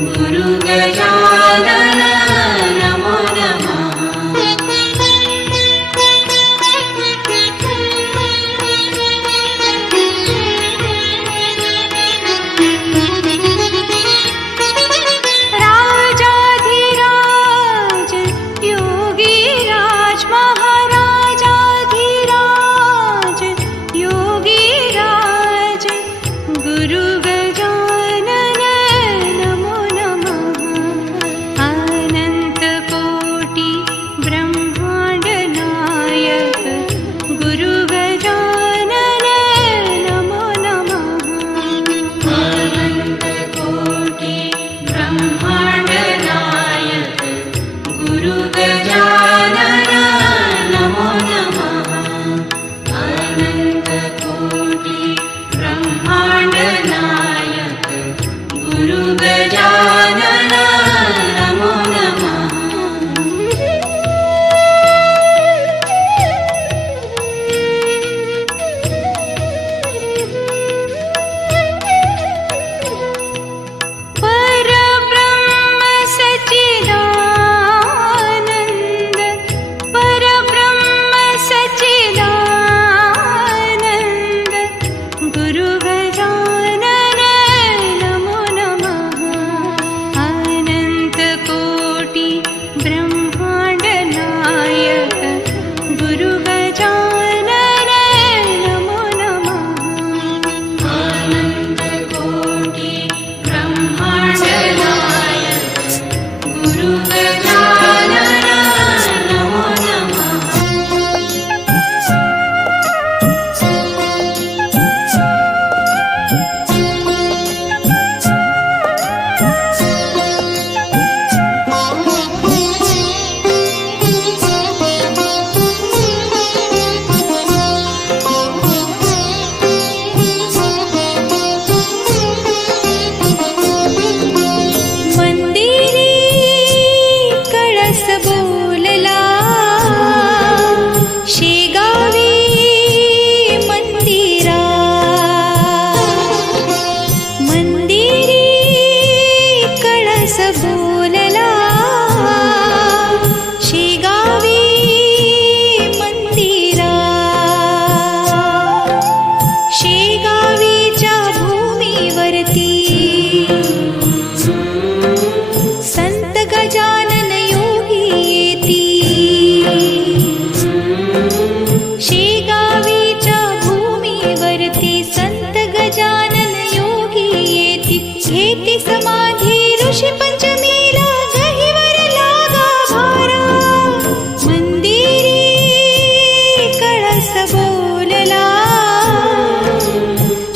गुरु गजानन नमो नमः। राजाधिराज योगीराज महाराजाधिराज योगीराज गुरु गजानन नमो नमः। अनंत कोटि ब्रह्मांड नायक गुरु गजानन नमो नमः। अनंत कोटि ब्रह्मांड नायक गुरु गजानन नमो नमः। अनंत कोटि ब्रह्मांड नायक गुरु गजानन नमो नमः। परब्रह्म सच्चिदानंद परब्रह्म सच्चिदानंद गुरु गजानन नमो नमः। अनंत कोटि ब्रह्मांड नायक गुरु गजानन नमो नमः। अनंत कोटि ब्रह्मांड नायक गुरु गजानन नमो नमः। मंदिरी कळस बोलला शेगावी मंदिरा। मंदिरी कळस बोलला शेगावी मंदिरा। शेगावीच्या भूमीवरती संत गजानन योगी येती। शेगावीच्या भूमीवरती संत गजानन योगी येती। घेती समाधी ऋषी पंचमीला गहिवर लागा भारा। मंदिरी कळस बोलला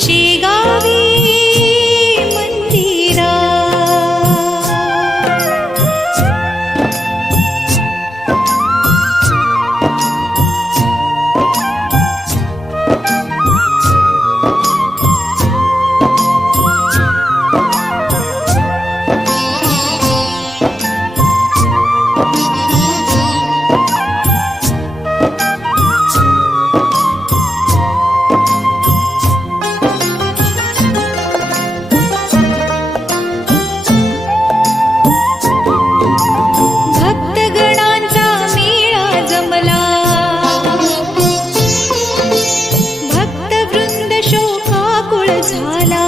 शेगावी मंदिरा। भक्तगणांचा मेळा जमला भक्तवृंद शोकाकुळ झाला।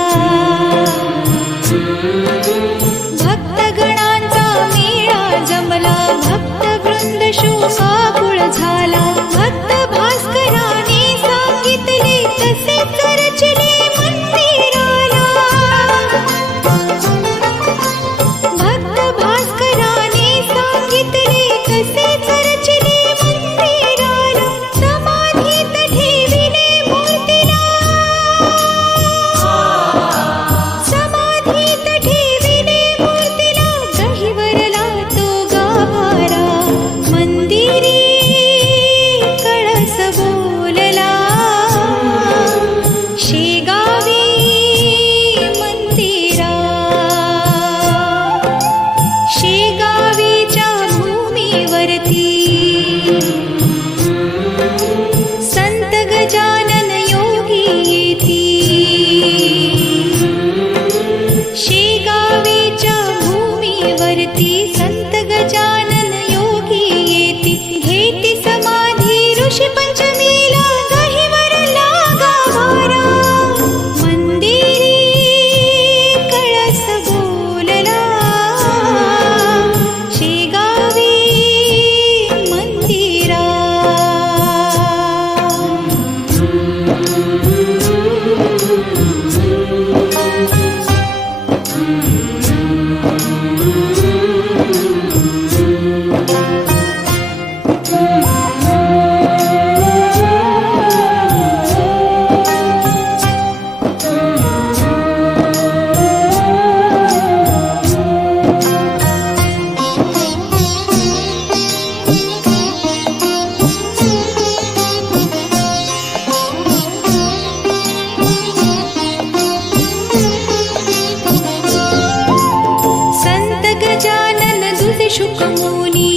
भक्तगणांचा मेळा जमला भक्तवृंद शोकाकुळ झाला। भक्त भास्कराने सांगितले तसेच रचले मंदिराला। भक्त भास्कराने सांगितले तसेच रचले मंदिराला। समाधीत ठेविले मूर्तीला समाधीत ठेविले मूर्तीला गहिवरला तो गाभारा। मंदिरी कळस बोलला शेगावी मंदिरा। शेगावीच्या भूमीवरती संत गजानन योगी येती। शेगावीच्या शुकमुनी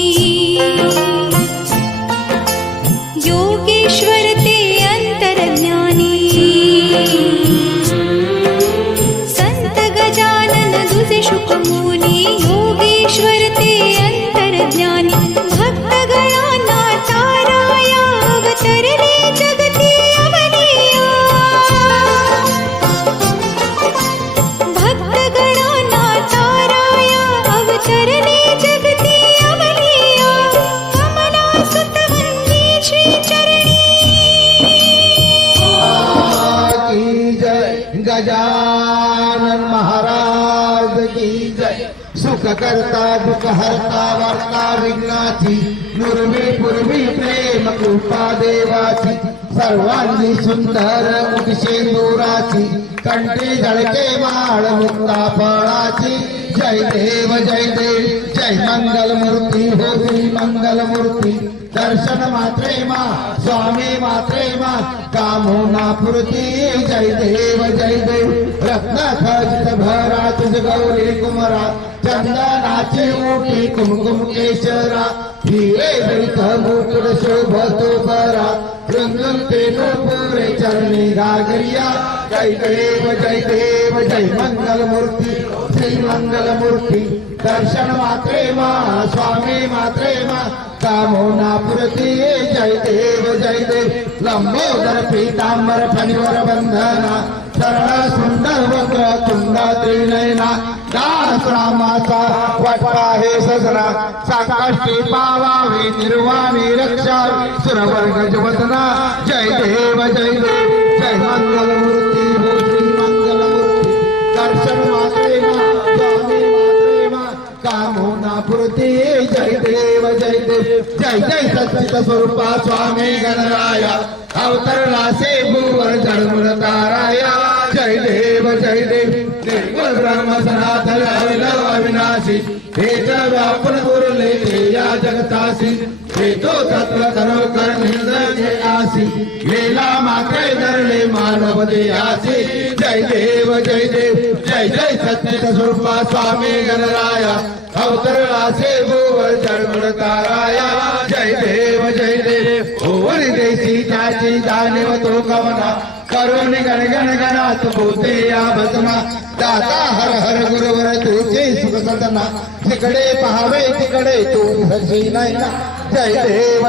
योगेश्वर ते अंतरज्ञानी संत गजानन दुजे शुकमुनी योगेश्वर ते अंतरज्ञानी भक्तगणांना ताराया अवतरले जगती अवलिया भक्तगणांना ताराया अवतरले जगती अवलिया कमलासुत वंदी श्री चरणी की जय गजानन महाराज की जय सुख करता दुख हरता वार्ता विघ्नाची नुरवी पूर्वी प्रेम कृपा देवाची सर्वांनी सुंदर मुखशेंदुराची कंठी झळके माळ मुक्ता फळाची जय देव जय मंगल मूर्ती हो श्री मंगल मूर्ती दर्शन मात्रे मा स्वामी मात्रे मा कामोना पूर्ती जय देव रत्न खचित भरा तुझ गौरी कुमरा चंदनाची ओटी कुमकुम केशरा हिरे जडित मुकुट शोभतो बरा रंगल पेनो पुरे चरणी गागरिया जय देव जय मंगल मूर्ती श्री मंगल मूर्ती दर्शन मात्रे मा स्वामी मात्रे मा कामोना पूर्ती जय देव लंबोदर पीतांबर फणिवर बंधना शरण सुंदर वक्र तुंगा त्रिनयना दास रामाचा वाटपा हे सजना संकष्टी पावावी निर्वाणी रक्षा सुरवर्ग जवतना जय देव जय मंगल मूर्ती हो श्री मंगल मूर्ती दर्शन मात्रे मा स्वामी मात्रे मा कामोना पूर्ती जय देव जय सच्चित स्वरूपा स्वामी गणराया अवतरला से भुवर जन्म ताराया जय देव निर्गुण ब्रह्म सनातन अविनाशी हे व्यापन उरले या जगतासी हे तो तत्व तरोकर निर्दय आसी गेला मात्रे धरले मानव देयासी जय देव जय सच्चित स्वरूपा स्वामी गणराया अवतरला से भुवर जन्म ताराया जय देव ओवरी देशी त्याची जाणीव तो कवना करून गणगणात बोते या भस्मा दाता हर हर गुरुवर तुझे सुख सदना तिकडे पहावे तिकडे तू हसी नाही ना जय देव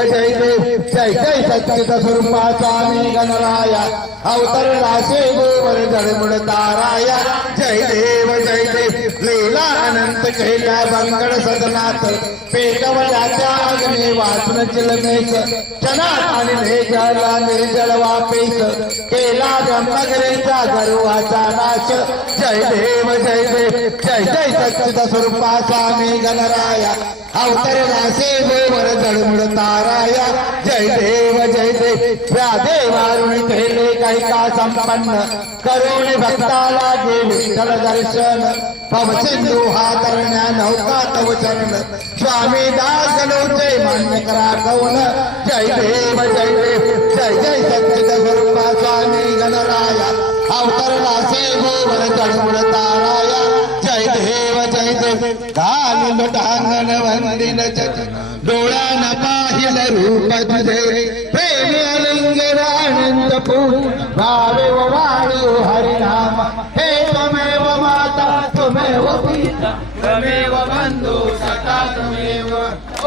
सच्चित स्वरूपा स्वामी गणराया अवतरला से गोवर जडमुड ताराया जय देव लीला अनंत केल्या बंगड सदनात पेटवल्याच्या अग्नी वाचन चिलमेस चनात आणि भेजला निर्जल वापेस केला ब्रह्मगिरीचा गर्वाचा नाश जय देव सच्चित स्वरूपा स्वामी गणराया अवतरला से गोवर जडमुड ताराया जय देव या देवारुणी केले काही का संपन्न करुणी भक्ताला जे विठ्ठल दर्शन पव सिंधू हा तरण्या नौका तव चरण स्वामी दास गणोचे मान्य करा कौन जय देव सच्चित स्वरूपा स्वामी गणराया अवतरला से गोवर जडमुड ताराया जय देव घाली लोटांगण वंदिन डोळ्यान पाहिल रूप तुझे प्रेम अलिंगन आनंद पूर भावे वाणी हरिनाम हे त्वमेव माता त्वमेव पिता त्वमेव बंधु सखा त्वमेव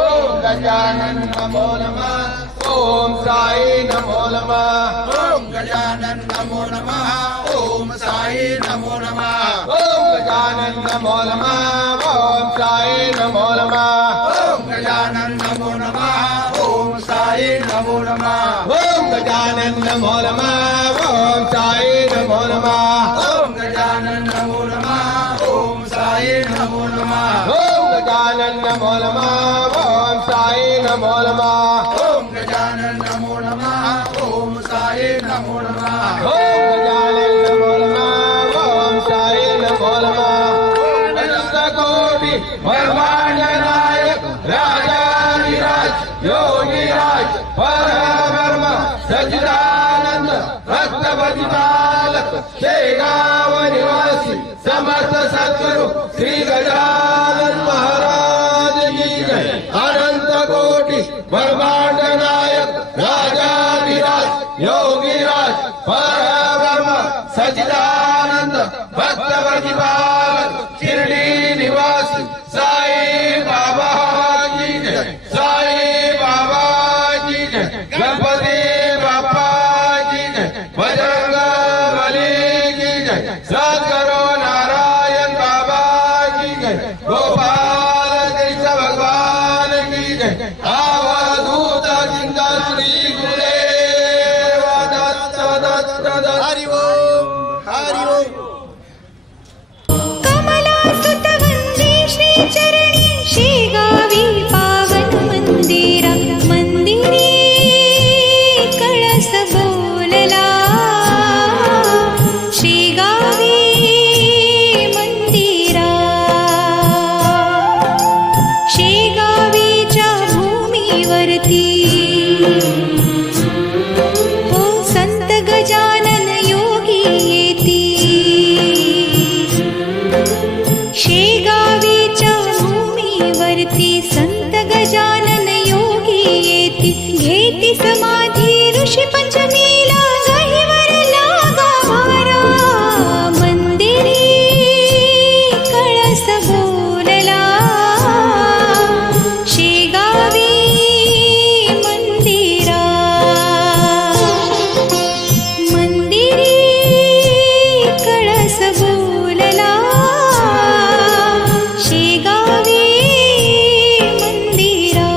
ओम गजानन नमो नमः ओम साई नमो नमः ओम गजानन नमो नमः ओम साई नमो नमः ओम गजानन नमो नमः ओम साई नमो नमः ओम गजानन नमो नमः ओम साई नमो नमः ओम गजानन नमो नमः ओम साई नमो नमः ओम गजानन नमो नमः ओम साई नमो नमः ओम गजानन नमो नमः ओम साई नमो नमः ओम गजानन नमो नमः ओम साई नमो नमः ओम गजानन नमो नमः ओम साई नमो नमः ओम अनंत कोटि ब्रह्मांड नायक राजाधिराज योगीराज परब्रह्म सच्चिदानंद भक्त भजनालक शेगाव निवासी समर्थ सद्गुरु श्री गजानन महाराज की साई बाबा की जय साई बाबा की जय गणपती बाप्पा की जय बजरंग बली की जय सद्गुरु नारायण बाबा की जय गोपाल कृष्ण भगवान की जय अवधूत सिंह श्री गुरुदेव दत्त दत्त दत्त हरि ओम हरि ओम कमलासुत वंदे श्रीचरणी शेगावी पावन मंदिरा मंदिरी कळस बोलला शेगावी मंदिरा शेगावीच्या भूमीवरती हो संत गजानन योगी येती शेगावीच्या भूमीवरती संत गजानन योगी येती घेती समाधी ऋषी पंचमीला गहिवर लागा वारा मंदिरी कळस बोलला शेगावी मंदिरा मंदिरी कळस बोलला शेगावी मंदिरा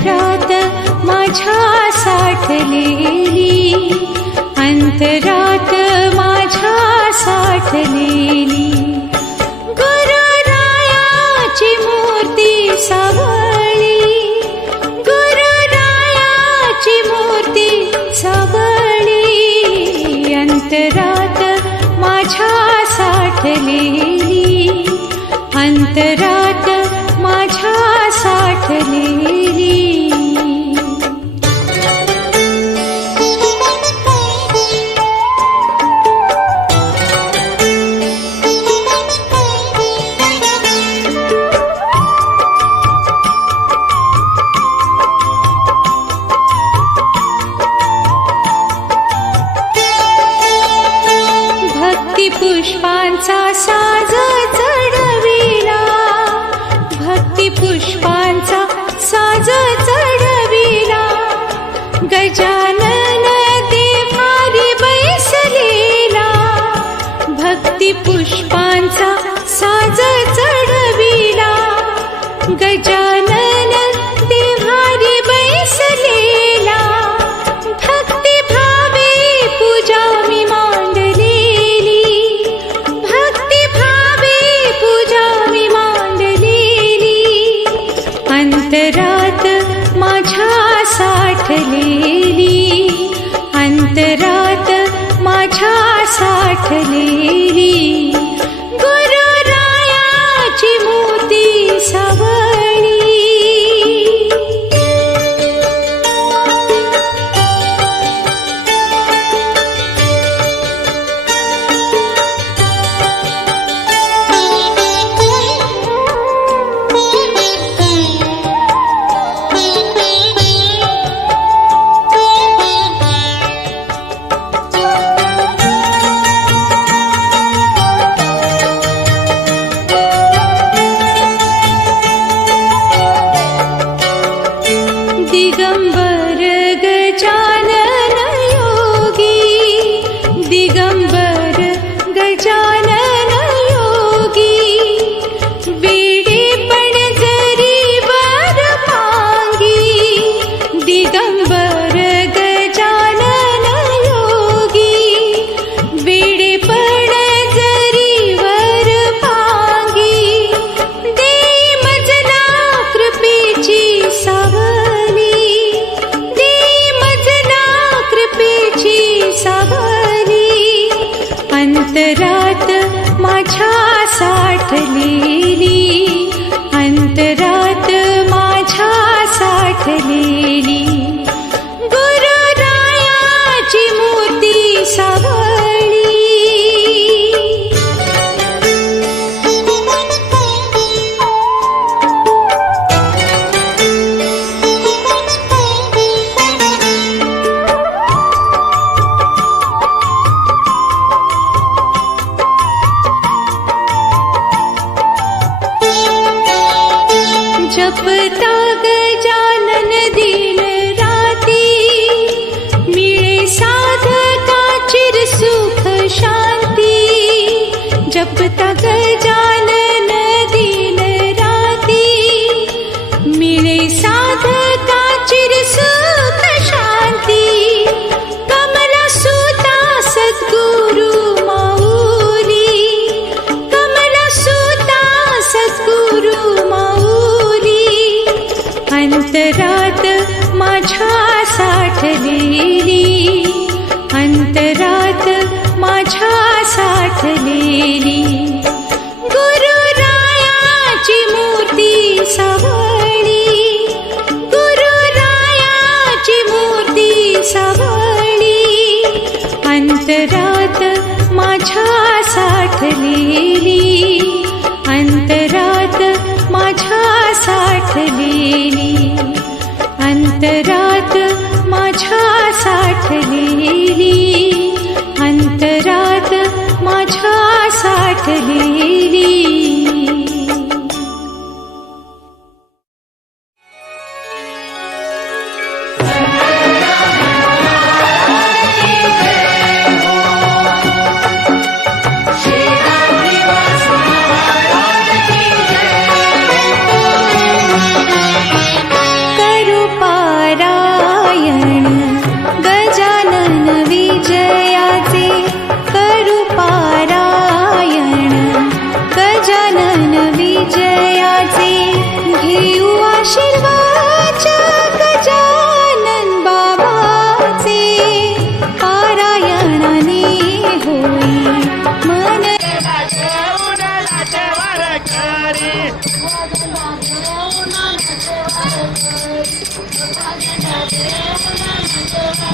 अंतरात माझ्या साठलेली, अंतरात माझ्या साठलेली. गुरुरायाची मूर्ती सावळी, गुरुरायाची मूर्ती सावळी, अंतरात माझ्या साठलेली, अंतरात माझ्या साठलेली. भक्ती पुष्पांचा साज चढविला, भक्ती पुष्पांचा साज चढविला, गजानन देवारी बैसलेला, भक्ती पुष्पांचा साज चढविला, गजानन देवारी बैसलेला, भक्ती भावे पूजा मी मांडलेली, भक्ती भावे पूजा मी मांडलेली, अंतरात माझ्या साठलेली, अंतरात माझ्या साठलेली. गुरुरायाची मूर्ती सावळी. दिगंबर गजानन योगी, दिगंबर गजानन योगी, वेडे पणजरीवर पांगी, दिगंबर गजानन योगी, वेडे पणजरीवर पांगी, देई मजना कृपेची सावली, देई मजना कृपेची सावली, अंतरात माझ्या साठलेली, अंतरात माझ्या साठलेली. गुरुरायाची मूर्ती सावळी. जपता गजानन दिन राती, मिळे साधका चिर सुख शांती, जपता गजानन दिन राती, मिळे साधका चिर सुख शांती, कमला सुता सद्गुरु माऊली, कमला सुता सद्गुरु माऊली, अंतरात माझ्या साठलेली, अंतरात माझ्या साठलेली. गुरुरायाची मूर्ती सावळी, गुरुरायाची मूर्ती सावळी, अंतरात माझ्या साठलेली, अंतरात माझ्या साठलेली, अंतरात माझ्या साठलेली, अंतरात माझ्या साठलेली. Thank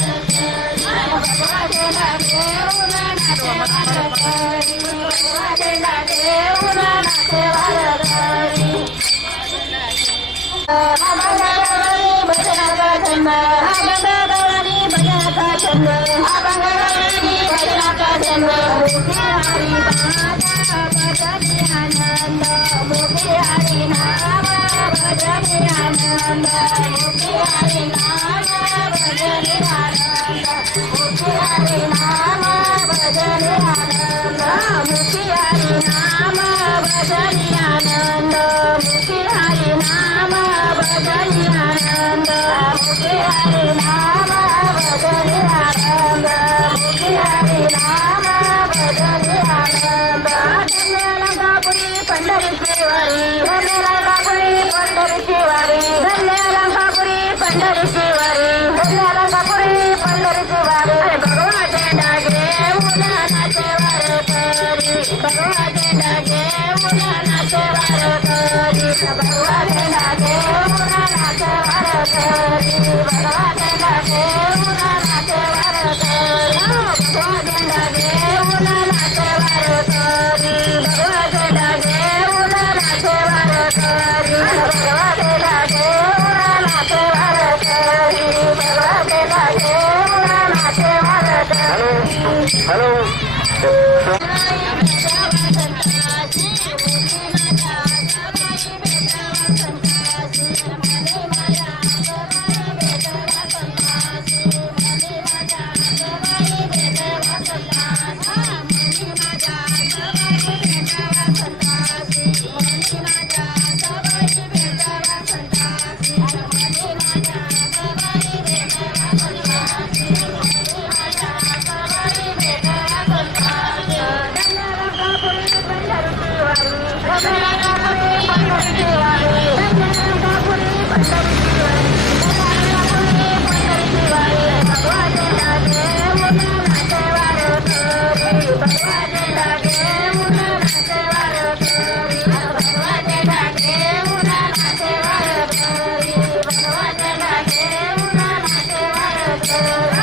you.